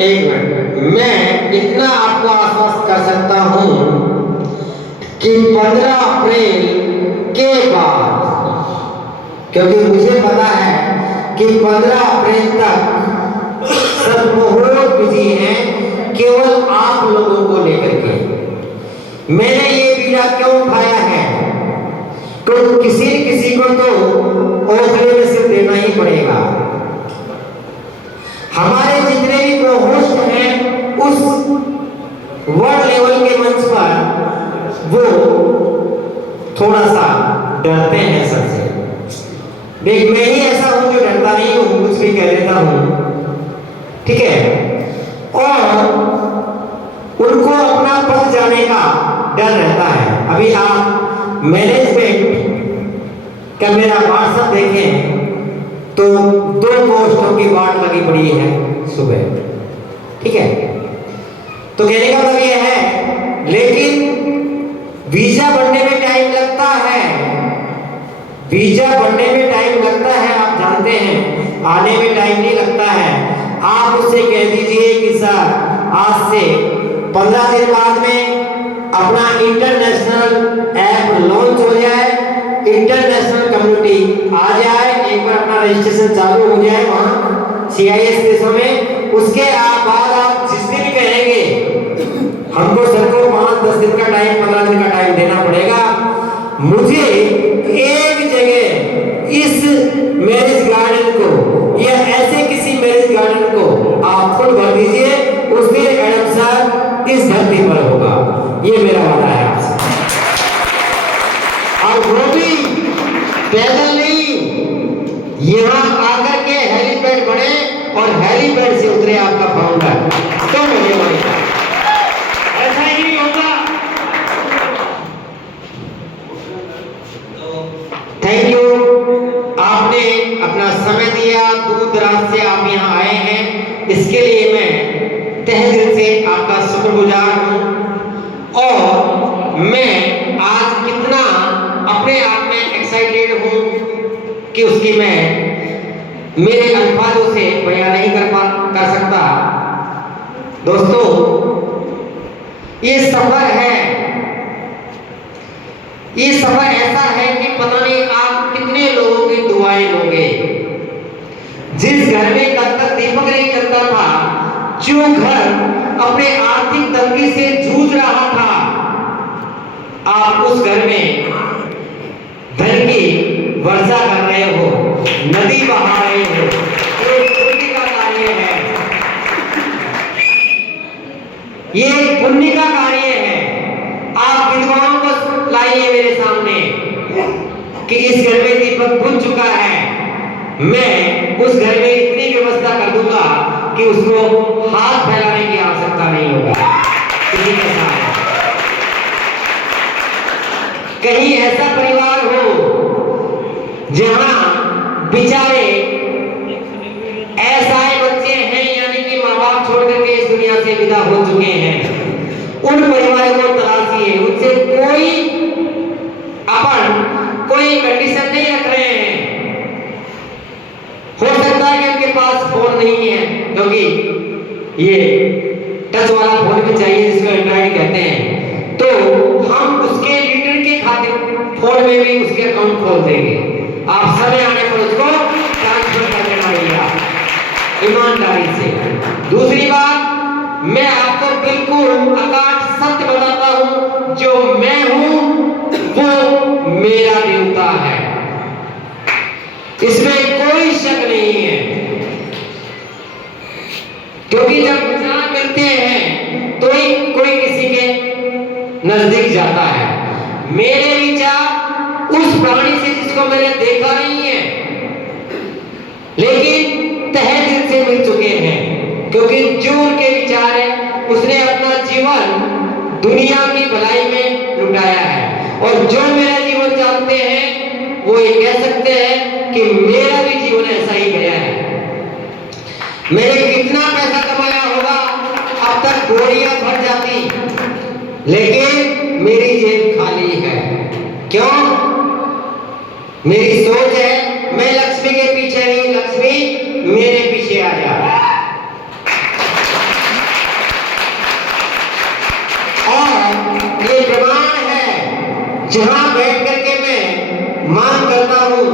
एक मिनट, मैं इतना आपको आश्वस्त कर सकता हूं कि 15 अप्रैल के बाद, क्योंकि मुझे पता है कि 15 अप्रैल तक सब बहुत बिजी हैं केवल आप लोगों को लेकर के। मैंने ये बीड़ा क्यों उठाया है, तो किसी न किसी को तो ओखले में सिर देना ही पड़ेगा। हमारे जितने भी प्रो होस्ट हैं उस वर्ल्ड लेवल के मंच पर वो थोड़ा सा डरते हैं सबसे। देख, मैं ही ऐसा हूं जो डरता नहीं हूं, कुछ भी कह देता हूं, ठीक है। और उनको अपना पद जाने का डर रहता है। अभी आप मैनेजमेंट का मेरा व्हाट्सएप देखें तो 2 पोस्टों की बाट लगी पड़ी है सुबह, ठीक है। तो कहने का मतलब यह है, लेकिन वीजा बनने में टाइम लगता है, वीजा बनने में टाइम लगता है, आप जानते हैं, आने में टाइम नहीं लगता है। आप उससे कह दीजिए कि सर आज से 15 दिन बाद में अपना इंटरनेशनल ऐप लॉन्च हो जाए, इंटरनेशनल कम्युनिटी आ जाए, एक बार अपना रजिस्ट्रेशन चालू हो जाए वहाँ CIS देशों में। उसके बाद आप जिस दिन कहेंगे हमको सबको 5-10 दिन का टाइम, 15 दिन का टाइम देना पड़ेगा, मुझे एक जगह इस मैरिज गार्डन को या ऐसे किसी मैरिज गार्डन को आप खुद भर दीजिए, उस दिन एडम सर इस धरती पर होगा, ये मेरा वादा है आपसे। और वो भी पैदल नहीं, यहाँ आकर के हेलीपैड बने और हेलीपैड से उतरे आपका फाउंडर, तो मुझे मानेगा ऐसा ही नहीं होगा। थैंक यू, आपने अपना समय दिया, दूर दराज से आप यहाँ आए हैं, इसके लिए मैं तहे दिल से आपका शुक्रगुजार हूँ। और मैं आज कितना अपने आप में एक्साइटेड हूँ कि उसकी मैं मेरे अल्फाजों से बयान नहीं कर सकता। दोस्तों, ये सफर है, ये सफर ऐसा है कि पता नहीं आप कितने लोगों की दुआएं लोगे। जिस घर में तब तक दीपक नहीं चलता था, जो घर अपने आर्थिक तंगी से जूझ रहा था, आप उस घर में धन की वर्षा कर रहे हो, नदी बहा रहे हो, ये पुण्य का कार्य है, ये पुण्य का कार्य है। आप विधवाओं को लाइए मेरे सामने कि इस घर में दीपक बुझ चुका है, मैं उस घर में इतनी व्यवस्था कर दूंगा कि उसको हाथ फैलाने की आवश्यकता नहीं होगा किसी के साथ। कहीं ऐसा परिवार हो जहां बेचारे ऐसा बच्चे हैं, यानी कि माँ बाप छोड़ करके इस दुनिया से विदा हो चुके हैं, उन परिवारों को तलाशिए, उनसे कोई कंडीशन नहीं रख रहे हैं। हो सकता है कि उनके पास फोन नहीं है, क्योंकि ये टच वाला फोन भी चाहिए जिसको एंड्रॉइड कहते हैं, तो हम उसके लीडर के खातिर फोन में भी उसके अकाउंट खोल देंगे। आप समय आने पर उसको ट्रांसफर कर देना भैया, ईमानदारी से। दूसरी बात, मैं आपको बिल्कुल अकाट सत्य बताता हूं, जो मैं हूं वो मेरा देवता है, इसमें कोई शक नहीं है। क्योंकि जब विचार मिलते हैं तो ही कोई किसी के नजदीक जाता है। मेरे विचार उस प्राणी से जिसको मैंने देखा नहीं है, लेकिन तहे दिल से मिल चुके हैं, क्योंकि जो उनके विचार है उसने अपना जीवन दुनिया की भलाई में लुटाया है। और जो मेरा जीवन जानते हैं वो ये कह सकते हैं कि मेरा भी जीवन ऐसा ही गया है। मैंने कितना पैसा कमाया होगा, अब तक बोरियां भर जाती, लेकिन मेरी जेब खाली है। क्यों? मेरी सोच है, मैं लक्ष्मी के पीछे नहीं, लक्ष्मी मेरे पीछे आ जा। जहां बैठ करके मैं मांग करता हूं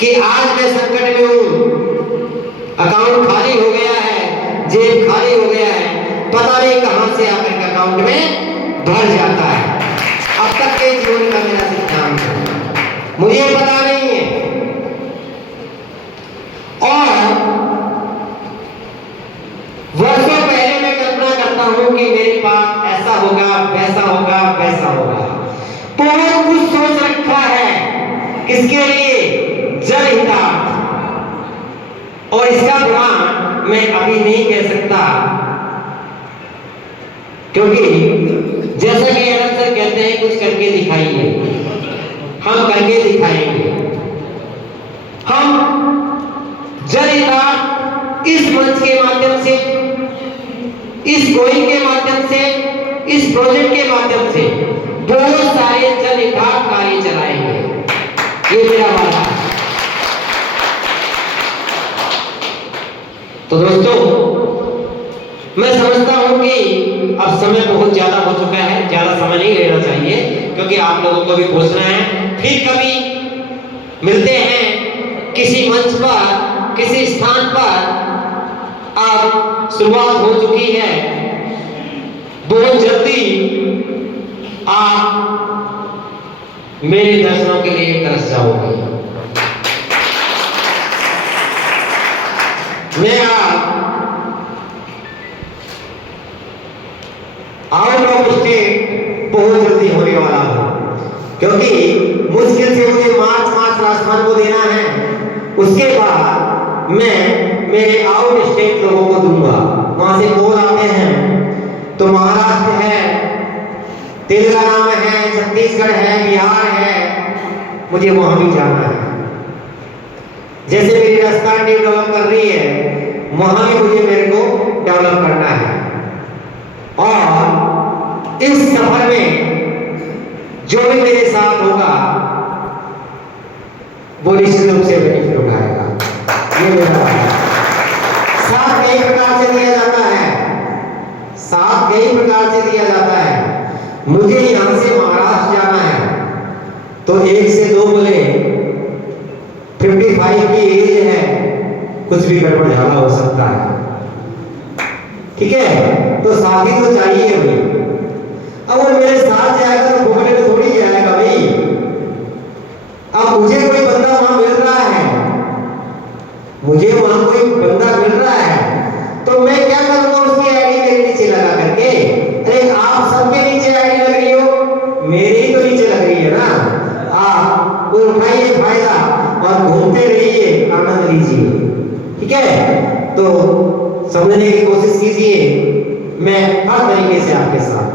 कि आज मैं संकट में हूं, अकाउंट खाली हो गया है, जेब खाली हो गया है, पता नहीं कहां से आकर के अकाउंट में भर जाता है। अब तक के जीवन का मेरा सिद्धांत है, मुझे पता नहीं है। और वर्षों पहले मैं कल्पना करता हूं कि मेरे पास ऐसा होगा, वैसा होगा, वैसा होगा। बहुत कुछ सोच रखा है, किसके लिए? जल हितार्थ। और इसका प्रमाण मैं अभी नहीं कह सकता, क्योंकि जैसा कि एडम सर कहते हैं, कुछ करके दिखाइए। हम करके दिखाएंगे। हम जल हितार्थ इस मंच के माध्यम से, इस गोइंग के माध्यम से, इस प्रोजेक्ट के माध्यम से बहुत सारे जल हितार्थ कार्य चलाएंगे, ये मेरा वादा है। तो दोस्तों, मैं समझता हूं कि अब समय बहुत ज्यादा हो चुका है, ज्यादा समय नहीं लेना चाहिए, क्योंकि आप लोगों को भी पहुंचना है। फिर कभी मिलते हैं किसी मंच पर, किसी स्थान पर। अब शुरुआत हो चुकी है, बहुत जल्दी आप मेरे दर्शनों के लिए तरस जाओगे। मैं आउट ऑफ स्टेट बहुत जल्दी होने वाला हूं, क्योंकि मुश्किल से मुझे मार्च राजस्थान को देना है। उसके बाद मैं मेरे आउट स्टेट लोगों को दूंगा। वहां से कॉल आते हैं तो महाराष्ट्र है, तेलंगाना में है, छत्तीसगढ़ है, बिहार है, मुझे वहां भी जाना है। जैसे मेरी राजस्थान टीम डेवलप कर रही है, वहां भी मुझे मेरे को डेवलप करना है। और इस सफर में जो भी मेरे साथ होगा वो निश्चित रूप से बेनिफिट उठाएगा, ये मेरा साथ कई प्रकार से दिया जाता है, साथ कई प्रकार से दिया जाता है। मुझे यहां से महाराष्ट्र जाना है तो 1 से 2 बोले 55 की एज है, कुछ भी गड़बड़ झाला हो सकता है, ठीक है? तो साथी तो चाहिए भाई। अब वो मेरे साथ जाएगा तो भोगने तो थोड़ी जाएगा भाई। अब मुझे कोई बंदा वहां मिल रहा है, मुझे वहां कोई बंदा मिल रहा है, तो मैं क्या करूंगा उसकी आईडी मेरे नीचे लगा करके? अरे आप सबके नीचे आईडी लग रही हो, मेरी तो नीचे लग रही है ना। आप उठाइए फायदा और घूमते रहिए, आनंद लीजिए, ठीक है? तो समझने की कोशिश कीजिए, मैं हर तरीके से आपके साथ